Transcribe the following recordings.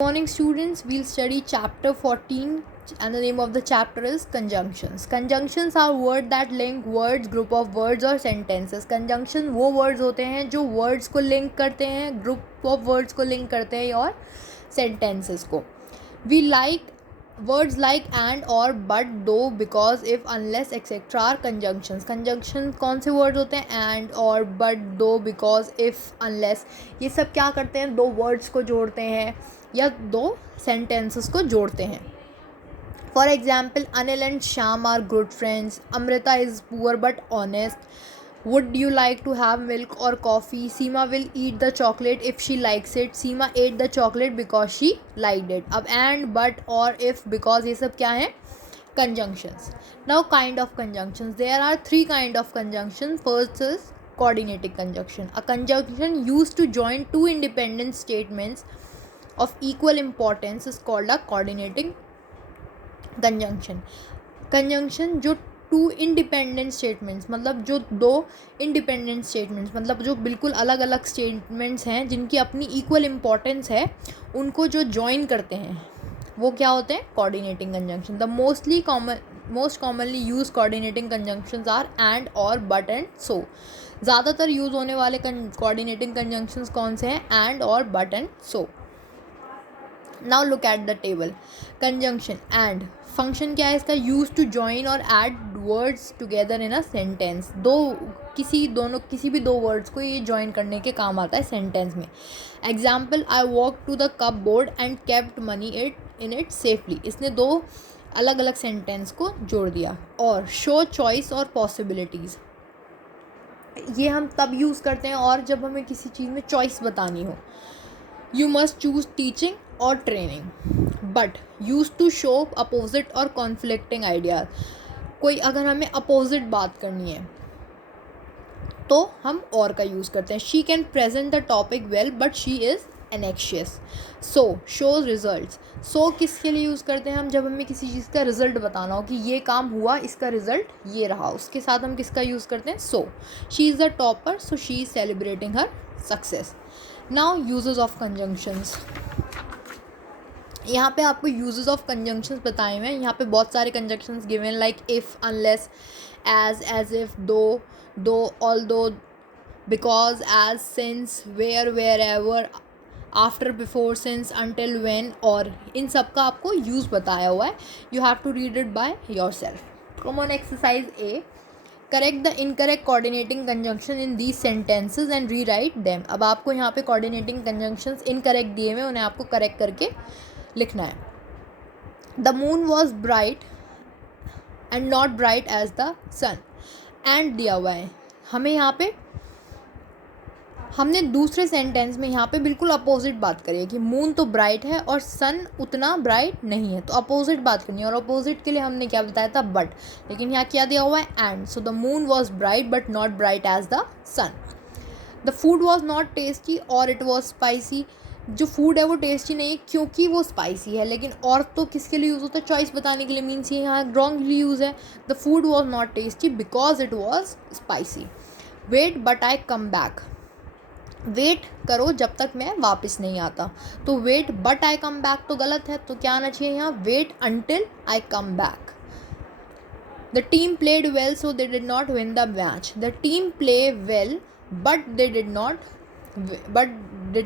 Morning students, we'll study chapter 14 and the name of the chapter is conjunctions. Conjunctions are words that link words, group of words or sentences. Conjunction वो words होते हैं जो words को link करते हैं, group of words को link करते हैं और sentences को. We like words like and or but though because if unless etc are conjunctions. Conjunction कौन से words होते हैं? and or but though because if unless. ये सब क्या करते हैं? दो words को जोड़ते हैं या दो sentences को जोड़ते हैं. For example, Anil and Shyam are good friends. Amrita is poor but honest. Would you like to have milk or coffee? Seema will eat the chocolate if she likes it. Seema ate the chocolate because she liked it. अब and, but, or, if, because ये सब क्या हैं? Conjunctions. Now kind of conjunctions. There are three kind of conjunctions. First is coordinating conjunction. A conjunction used to join two independent statements of equal importance is called a coordinating conjunction. Conjunction जो to independent statements मतलब जो दो independent statements मतलब जो बिल्कुल अलग अलग statements हैं जिनकी अपनी इक्वल इम्पॉर्टेंस है उनको जो जॉइन करते हैं वो क्या होते हैं? Coordinating conjunction. The most commonly use coordinating conjunctions are and or but and so. ज़्यादातर यूज़ होने वाले कोऑर्डिनेटिंग कंजंक्शंस कौन से हैं? And or but and so. Now look at the table. Conjunction and function क्या है इसका? Use to join or add words together in a sentence. किसी भी दो वर्ड्स को ये जॉइन करने के काम आता है सेंटेंस में. Example, I walk to the cupboard and kept money in it safely. इसने दो अलग अलग सेंटेंस को जोड़ दिया. और शो चॉइस और पॉसिबिलिटीज़ ये हम तब यूज़ करते हैं और जब हमें किसी चीज़ में चॉइस बतानी हो. You must choose teaching or training. But used to show opposite or conflicting ideas. कोई अगर हमें opposite बात करनी है तो हम और का यूज़ करते हैं. She can present the topic well but she is anxious. So shows results. So किसके लिए यूज़ करते हैं हम? जब हमें किसी चीज़ का रिजल्ट बताना हो कि ये काम हुआ, इसका रिजल्ट ये रहा, उसके साथ हम किसका यूज़ करते हैं? So she is the topper, so she is celebrating her success. Now uses of conjunctions. यहाँ पे आपको यूजेस ऑफ कंजंक्शंस बताए हुए हैं. यहाँ पे बहुत सारे conjunctions given like if, unless, as if, though, although, because, as, since, wherever, after, before, since, until, when, और इन सब का आपको यूज़ बताया हुआ है. You have to read it by yourself. Come on exercise A. Correct the incorrect coordinating conjunction in these sentences and rewrite them. अब आपको यहाँ पे कोऑर्डिनेटिंग कंजंक्शंस इनकरेक्ट दिए हुए, उन्हें आपको करेक्ट करके लिखना है. The moon was bright and not bright as the sun. And दिया हुआ है. हमें यहाँ पे हमने दूसरे सेंटेंस में यहाँ पे बिल्कुल अपोजिट बात करी है कि मून तो ब्राइट है और सन उतना ब्राइट नहीं है, तो अपोजिट बात करनी है. और अपोजिट के लिए हमने क्या बताया था? बट. लेकिन यहाँ क्या दिया हुआ है? And. So the moon was bright but not bright as the sun. The food was not tasty और इट वॉज स्पाइसी. जो फूड है वो टेस्टी नहीं है क्योंकि वो स्पाइसी है. लेकिन और तो किसके लिए यूज़ होता है? चॉइस बताने के लिए. मीन्स ये यहाँ रॉन्गली यूज़ है. The food was not tasty because it was spicy. Wait but I come back. Wait करो जब तक मैं वापस नहीं आता. तो wait but I come back तो गलत है, तो क्या आना चाहिए यहाँ? Wait until I come back. The team played well so they did not win the match. The team play well but they did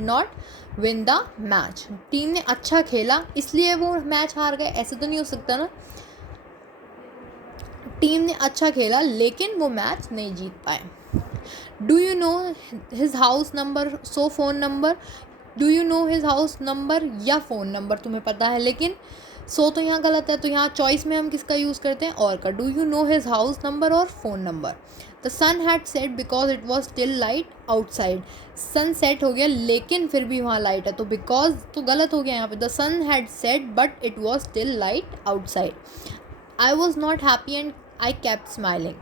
not win the match. Team ने अच्छा खेला इसलिए वो मैच हार गए, ऐसे तो नहीं हो सकता ना. टीम ने अच्छा खेला लेकिन वो मैच नहीं जीत पाए. Do you know his house number so phone number. Do you know his house number या फ़ोन नंबर तुम्हें पता है, लेकिन सो तो यहाँ गलत है. तो यहाँ चॉइस में हम किसका यूज़ करते हैं? और का. Do you know his house number और phone number. The sun had set because it was still light outside. Sun set हो गया लेकिन फिर भी वहाँ लाइट है, तो बिकॉज तो गलत हो गया यहाँ पे. The sun had set but it was still light outside. I was not happy and I kept smiling.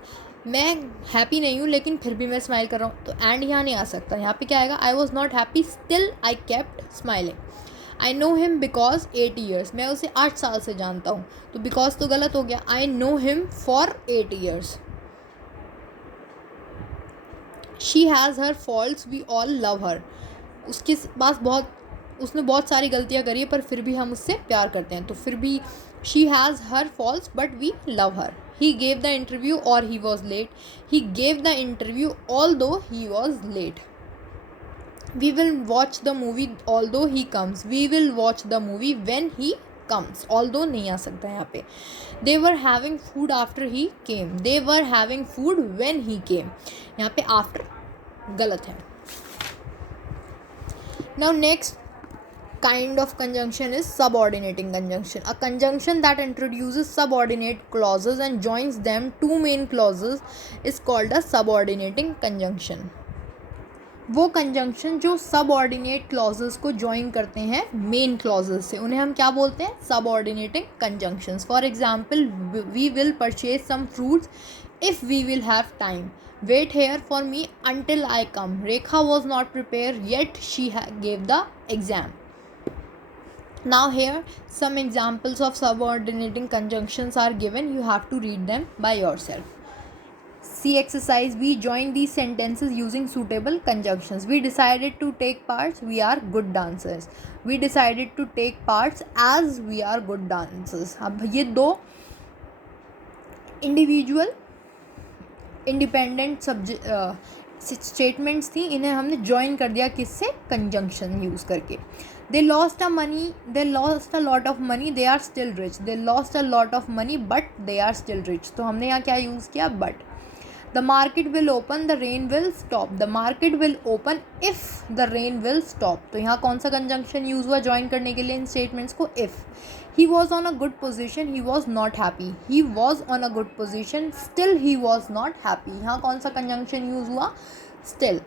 मैं हैप्पी नहीं हूँ लेकिन फिर भी मैं स्माइल कर रहा हूँ, तो एंड यहाँ नहीं आ सकता. यहाँ पे क्या आएगा? आई was not happy still I kept smiling. I know him because 8 years. मैं उसे 8 साल से जानता हूँ, तो बिकॉज तो गलत हो गया. I know him for 8 years. She has her faults we all love her. उसके पास बहुत उसने बहुत सारी गलतियाँ करी है पर फिर भी हम उससे प्यार करते हैं, तो फिर भी she has her faults but we love her. He gave the interview और he was late. He gave the interview although he was late. We will watch the movie although he comes. We will watch the movie when he comes. Although नहीं आ सकता है यहाँ पे. They were having food after he came. They were having food when he came. यहाँ पे after गलत है. Now next kind of conjunction is subordinating conjunction. A conjunction that introduces subordinate clauses and joins them to main clauses is called a subordinating conjunction. वो conjunction जो subordinate clauses को join करते हैं main clauses से, उन्हें हम क्या बोलते हैं? Subordinating conjunctions. For example, we will purchase some fruits if we will have time. Wait here for me until I come. Rekha was not prepare yet she gave the exam. Now here some examples of subordinating conjunctions are given. You have to read them by yourself. See exercise B. Join these sentences using suitable conjunctions. We decided to take parts. We are good dancers. We decided to take parts as we are good dancers. अब ये दो individual independent statements थी, इन्हें हमने join कर दिया किससे? Conjunction use करके. They lost a lot of money. They are still rich. They lost a lot of money but they are still rich. तो हमने यहाँ क्या यूज़ किया? But. The market will open, the rain will stop. The market will open if the rain will stop. तो यहाँ कौन सा conjunction use हुआ ज्वाइन करने के लिए इन स्टेटमेंट्स को? if. He was on a good position. He was not happy. He was on a good position. Still he was not happy. यहाँ कौन सा कंजंक्शन यूज़ हुआ? still.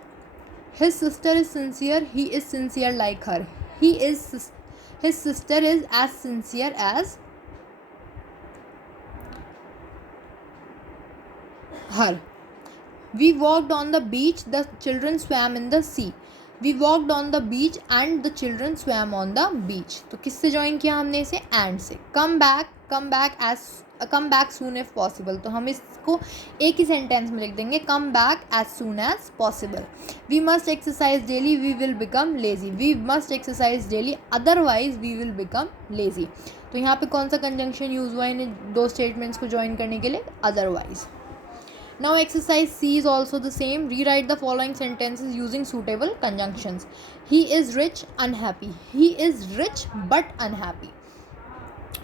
His sister is sincere. He is sincere like her. His sister is as sincere as her. We walked on the beach. The children swam in the sea. We walked on the beach and the children swam on the beach. तो किससे join किया हमने इसे? and से. come back soon if possible. तो हम इसको एक ही सेंटेंस में लिख देंगे, come back as soon as possible. We must exercise daily. We will become lazy. We must exercise daily. Otherwise we will become lazy. तो यहाँ पे कौन सा कंजंक्शन यूज़ हुआ इन दो स्टेटमेंट्स को ज्वाइन करने के लिए? otherwise. Now exercise C is also the same. Rewrite the following sentences using suitable conjunctions. He is rich, unhappy. He is rich but unhappy.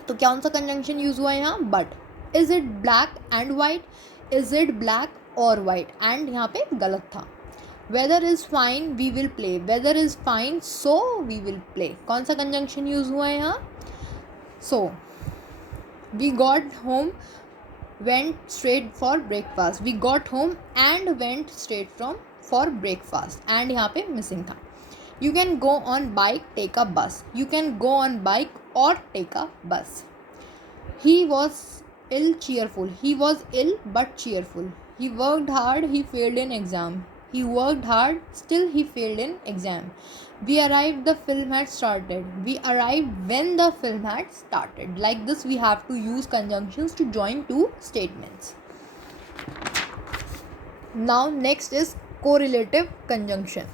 तो कौन सा कंजंक्शन यूज़ हुआ यहाँ? but. Is it black and white? Is it black or white? and यहाँ पे गलत था. Weather is fine, we will play. Weather is fine, so we will play. कौन सा कंजंक्शन यूज़ हुआ है यहाँ? so. We got home, went straight for breakfast. We got home and went straight for breakfast. and यहाँ पे missing था. You can go on bike, take a bus. You can go on bike or take a bus. He was cheerful. He was ill but cheerful. He worked hard. He failed in exam. He worked hard. Still he failed in exam. We arrived. The film had started. We arrived when the film had started. Like this we have to use conjunctions to join two statements. Now next is correlative conjunction.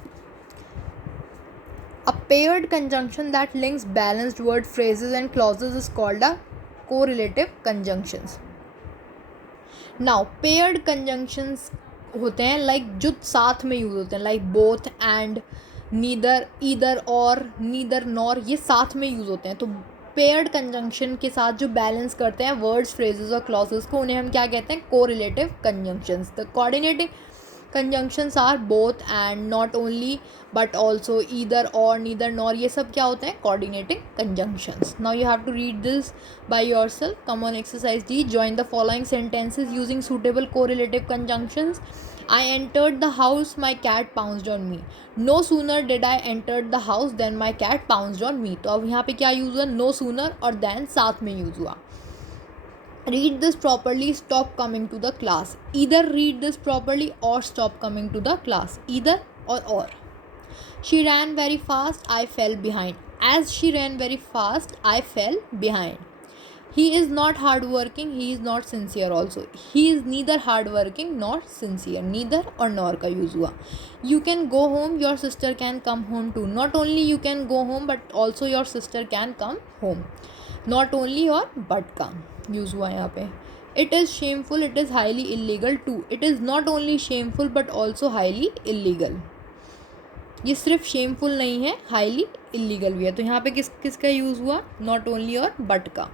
A paired conjunction that links balanced word phrases and clauses is called a correlative conjunctions. Now paired conjunctions होते हैं जो साथ में use होते हैं, both and, neither, either or, neither nor, ये साथ में यूज़ होते हैं. तो पेयर्ड कंजंक्शन के साथ जो बैलेंस करते हैं वर्ड्स, फ्रेजेस और क्लॉजेस को, उन्हें हम क्या कहते हैं? Correlative conjunctions. The coordinative conjunctions are both and, not only but also, either or, neither nor, ये सब क्या होते हैं? Coordinating conjunctions. Now you have to read this by yourself. Come on exercise D. Join the following sentences using suitable correlative conjunctions. I entered the house, my cat pounced on me. No sooner did I entered the house than my cat pounced on me. तो अब यहाँ पे क्या use हुआ? No sooner और then साथ में use हुआ. Read this properly, stop coming to the class. Either read this properly or stop coming to the class. Either or. She ran very fast, I fell behind. As she ran very fast, I fell behind. He is not hard working, he is not sincere also, he is neither hard working not sincere, neither or nor का use हुआ. You can go home, your sister can come home too. Not only you can go home but also your sister can come home. Not only or but का use हुआ यहाँ पे. It is shameful, it is highly illegal too. It is not only shameful but also highly illegal. ये सिर्फ shameful नहीं है, highly illegal भी है. तो यहाँ पे किसका यूज़ हुआ, नॉट ओनली और बट का.